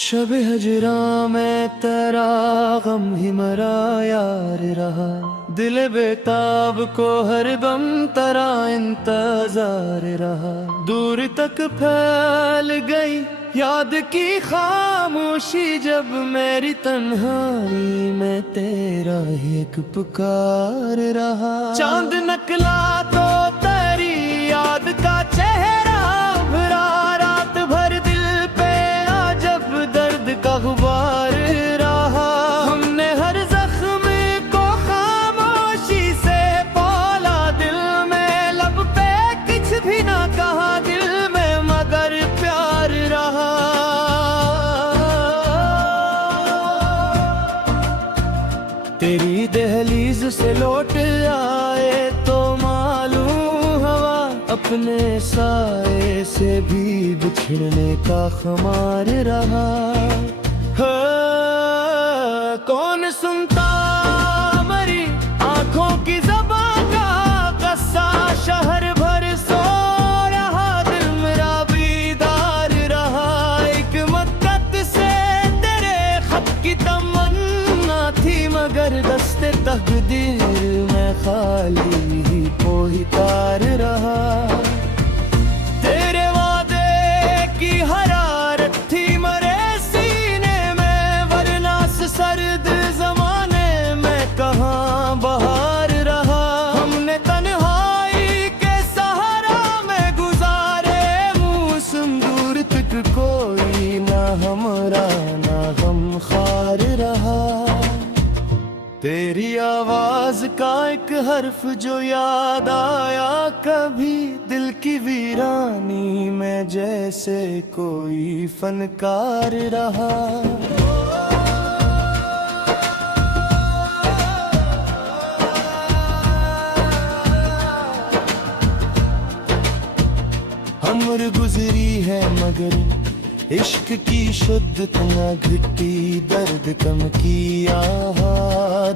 शब हजरा में तेरा गम ही मरा यार रहा, दिल बेताब को हरदम तेरा इंतजार रहा। दूर तक फैल गई याद की खामोशी, जब मेरी तन्हाई में तेरा एक पुकार रहा। चांद नकला तो तेरी याद का चेहरा भरा, रात भर दिल पे जब दर्द का गुबार रहा। हमने हर जख्म को खामोशी से पाला, दिल में लब पे कुछ भी ना कहा, दिल में मगर प्यार रहा। तेरी दहलीज से लौट आए तो मालूम हवा, अपने साए से भी बिछड़ने का खुमार रहा। कौन सुनता मरी आंखों की ज़बां का क़स्सा, शहर भर सो रहा दिल मेरा बीदार रहा। एक मक्कत से तेरे खत की तमन्ना थी, मगर दस्ते तकदीर में खाली ही कोई तार रहा। तेरे वादे की हरारत थी मरे सीने में, वरना सर्द जमाने में कहाँ बहार रहा। हमने तन्हाई के सहारा में गुजारे मौसम, दूर तक कोई ना हमरा ना गमखार रहा। तेरी आवाज का एक हर्फ जो याद आया कभी, दिल की वीरानी में जैसे कोई फनकार रहा। उम्र गुजरी है मगर इश्क की शुद्धता न घटी, दर्द कम किया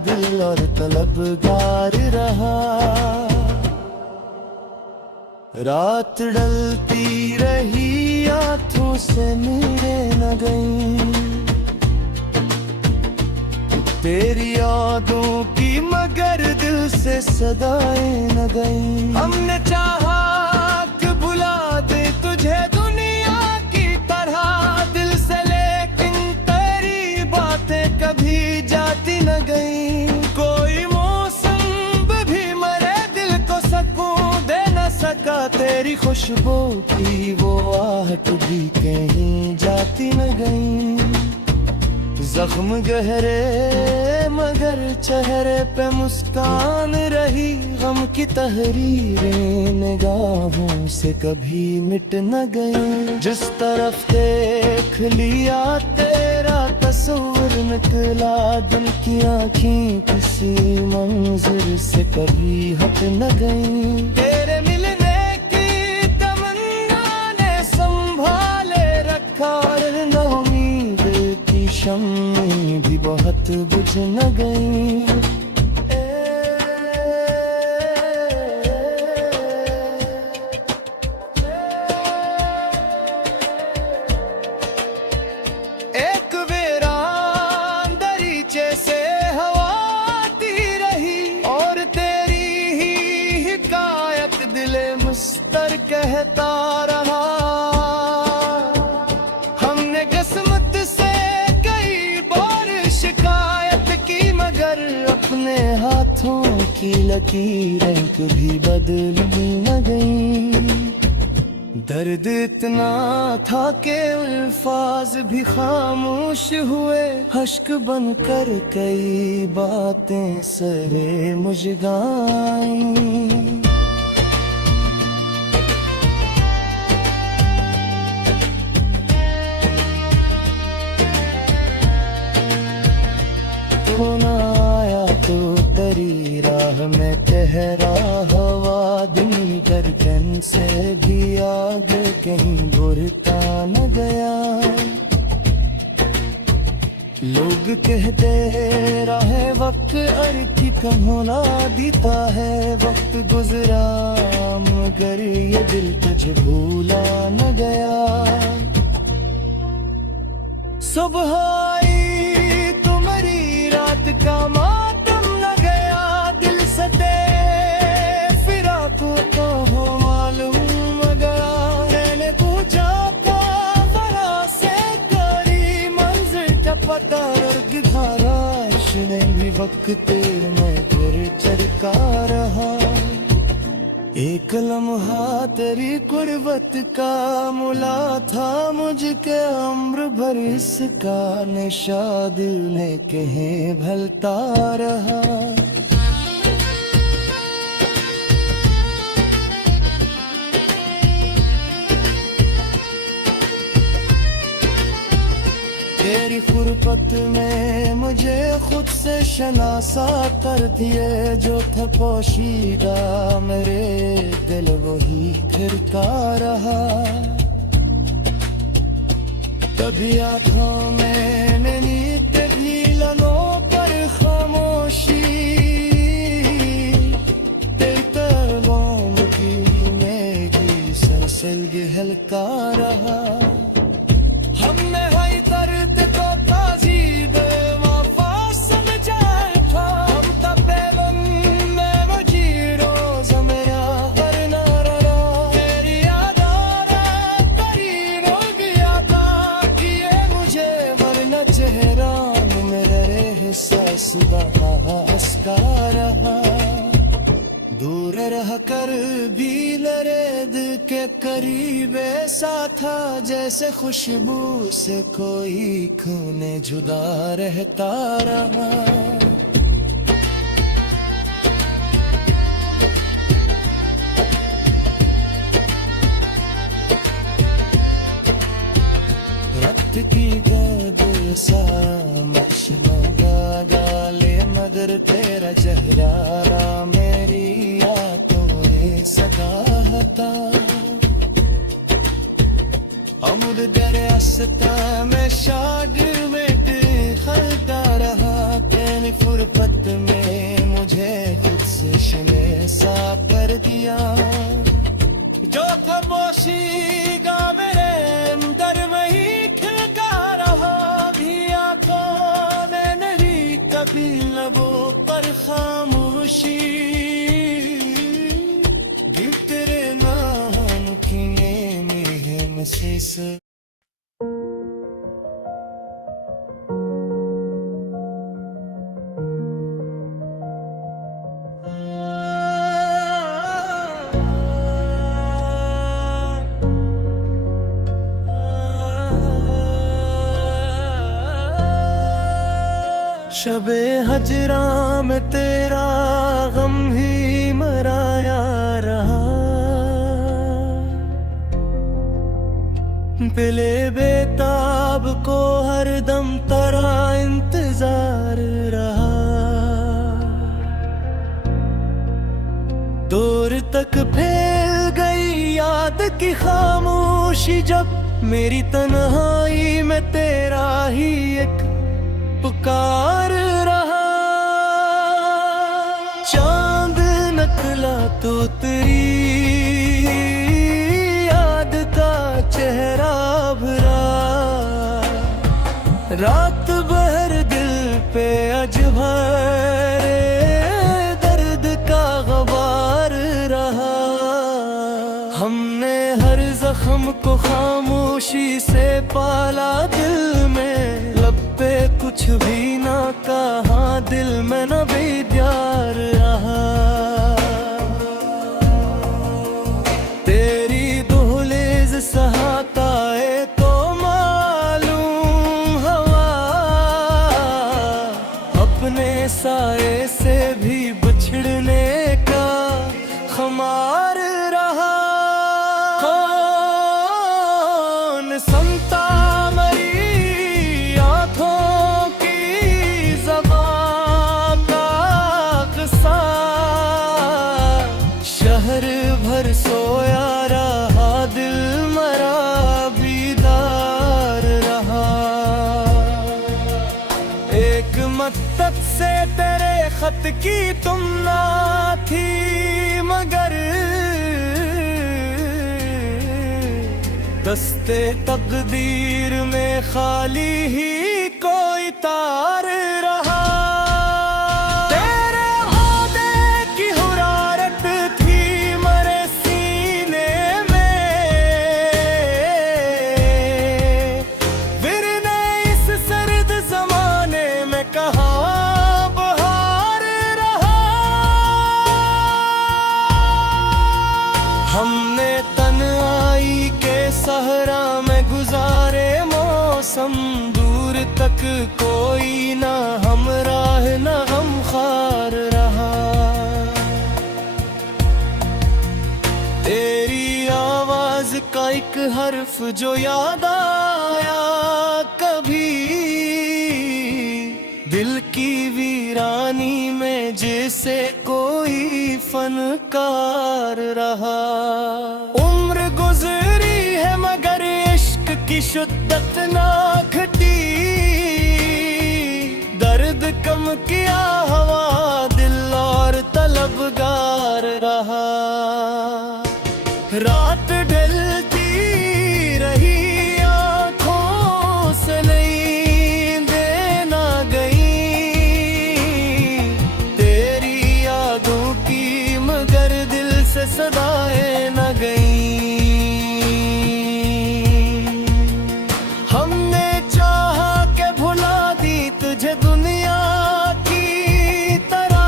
दिल और तलबगार रहा। रात ढलती रही हाथों से मेरे न गई, तेरी यादों की मगर दिल से सदाएं न गई। हमने चाहा कि बुला दे तुझे दुनिया की तरह दिल से, लेकिन तेरी बातें कभी जाती न गई। कोई मौसम भी मरे दिल को सकून दे न सका, तेरी खुशबू की वो आहट भी कहीं जाती न गई। जख्म गहरे मगर चेहरे पे मुस्कान रही, गम की तहरीरें निगाहों से कभी मिट न गई। जिस तरफ देख लिया तेरा तस्वीर निकला, दिल की आँखें किसी मंजर से कभी हट न गई। तेरे मिलने की तमन्ना ने संभाले रखा, नौमीद की शम्में भी बहुत बुझ न गई। एक वीरान दरीचे से हवा आती रही, और तेरी ही हिकायत दिले मुस्तर कहता रहा। हमने किस्मत से कई बार शिकायत की, मगर अपने हाथों की लकीरें कभी बदली न गई। दर्द इतना था कि अल्फाज भी खामोश हुए, हश्क बनकर कई बातें सरे मुझगाई। तू न आया तो तेरी राह में ठहरा हवा, दिन गर्दन से भी आगे कहीं बुरता न गया। लोग लोग कहते रहे वक्त अर्थी कम होना दीता है, वक्त गुजरा मगर ये दिल तुझे भूला न गया। सुबह आई तुम्हारी रात का मातम न गया, दिल सते फिराक को हो मालूम गया। मैंने पूछा था वरा से करी मंजिल का पता, धारा ने भी वक्त में फिर चरका रहा। एक लम्हा तेरी कुर्बत का मुला था मुझके उम्र भर इसका नशा दिल ने कहीं भलता रहा। तेरी फुरपत में मुझे खुद से शनासा कर दिए, जो था पोशीदा मेरे दिल वही फिरता रहा। कभी आँखों में नींद भी लनों पर खामोशी, तेरे पैगाम की मेरी सलसल हल्का रहा। हमने हई दर्द को ताजीब वफा समझाए था, हम तबेवन में वजीरो ज़मेरा करना रहा। तेरी यादारा करीब हो गया था किए मुझे, वरना चेहरा मेरे एहसास हंसता रहा। दूर रह कर भी लरेद के करीब ऐसा था, जैसे खुशबू से कोई खूने जुदा रहता रहा। रक्त की गोद सा मशनोगा गाले मगर तेरा चेहरा मेरी सदाहता। अमुद दरियास्ता में शाद में खलता रहा, तेरी फुरपत में मुझे खुद से शमे सा कर दिया। जो था पोशीदा मेरे अंदर वही खिलता रहा, भी आँखों में नहीं कभी लबों पर खामोशी। शबे हजरा में तेरा गम ही मराया रहा, दिले बेताब को हर दम तेरा इंतजार रहा। दूर तक फैल गई याद की खामोशी, जब मेरी तन्हाई में तेरा ही एक पुकार रहा। चांद नकला तो तेरी याद का चेहरा भरा, रात भर दिल पे अजभर दर्द का गबार रहा। हमने हर जख्म को खामोशी से पाला दिल में, लब पे कुछ भी ना कहा, दिल में न बेदार रहा। तेरी दहलीज सहाता है तो मालूम हवा, अपने साए से भी बिछड़ने का खुमार रहा। कौन सुनता भर सोया रहा, दिल मरा बीदार रहा। खत की तुम ना थी मगर दस्ते तकदीर में खाली ही कोई तार रहा। तेरे औहदे की हुरारत थी मरे सीने में, फिर ने इस सर्द जमाने में कहाँ बहार रहा। हमने तन्हाई के सहरा में गुजारे मौसम, दूर तक कोई ना हमराह ना गमखार रहा। तेरी आवाज का एक हर्फ जो याद आया कभी, दिल की वीरानी में जैसे कोई फनकार रहा। उम्र गुजरी है मगर इश्क की शिद्दत ना घटी, दर्द कम किया हवा दिल और तलबगार रहा। रात ढलती रही आँखों से नींदें ना गई, तेरी यादों की मगर दिल से सदाएं न गई। हमने चाहा के भुला दी तुझे दुनिया की तरह,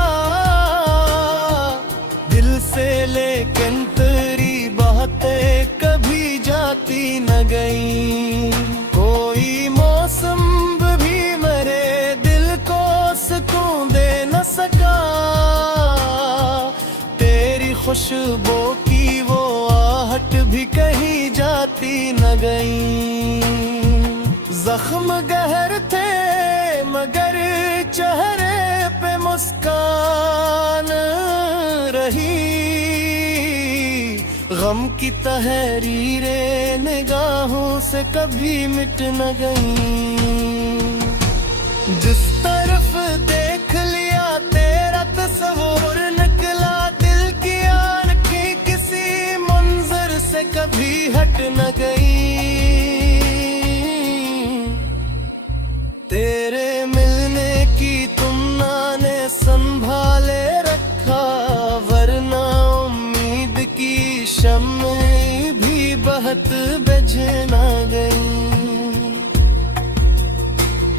दिल से लेकिन तेरी बातें कभी जाती न गई। कोई मौसम भी मेरे दिल को सुकून दे न सका, तेरी खुशबू की वो आहट भी कहीं जाती न गई। जख्म गहर थे मगर चेहरे पे मुस्कान रही, गम की तहरीरें निगाहों से कभी मिट न गई। जिस तरफ देख लिया तेरा तस्वीर निकला, दिल की आँखें किसी मंजर से कभी हट न गई। तेरे मिलने की तुमना ने संभाले रखा, वरना उम्मीद की शम्में भी बहत बुझ न गई।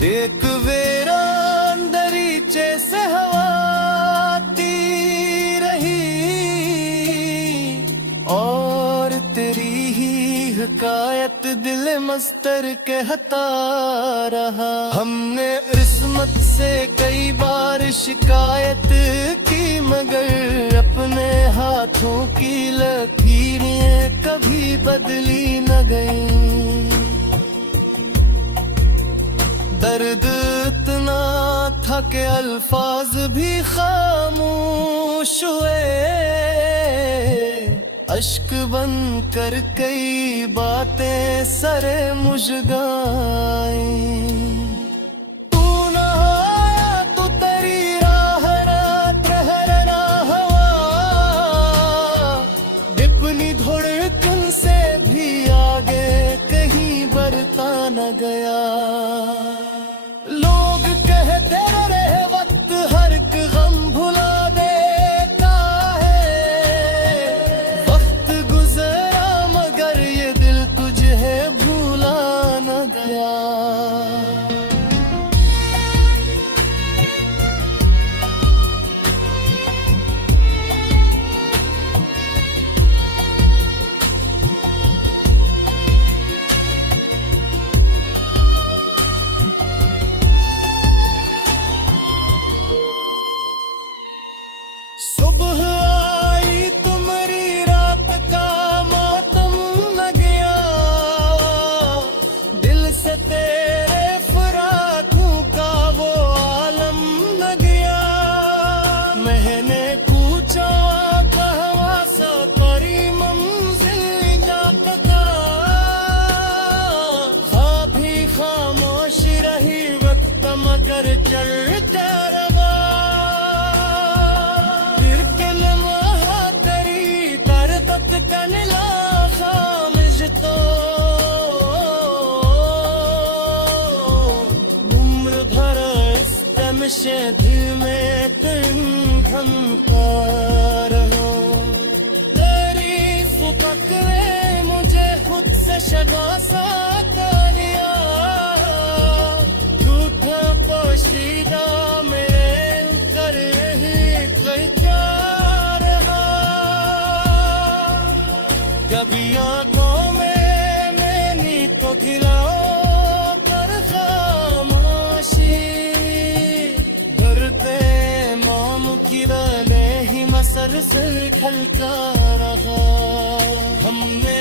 एक वीरान दरीचे से हवा आती रही और तेरी ही हिकायत दिल मस्तर कहता रहा। हमने किस्मत से कई बार शिकायत की मगर अपने हाथों की लकीरें कभी बदली न गई। दर्द इतना था कि अल्फाज भी खामोश हुए, अश्क बन कर कई बातें सरे मुझगाई। तू न आया तो तेरी राह रात रहना हवा, अपनी धड़कन से भी आगे कहीं बढ़ता न गया। लोग कहते रहे वक्त हर एक गम भुला देता है, वक्त गुजरा मगर ये दिल तुझे भूला न गया। सुबह आई तुम्हारी रात का मातम न गया, दिल से तेरे फराकों का वो आलम न गया। मैंने पूछा कहवा सा परी मंजिल जाता, ख्वाब ही खामोश रही वक्त मगर चलता रहा। नशे दिल में ईंधन का रहा तारीफ पकड़े मुझे खुद से शगासा करिया झूठा पोशीदा में कर ही क्या रहा कभी आंखों में मैंने तो गिराओ कर खामोशी डरते मोम की रने ही मसर से खलता रहा हमने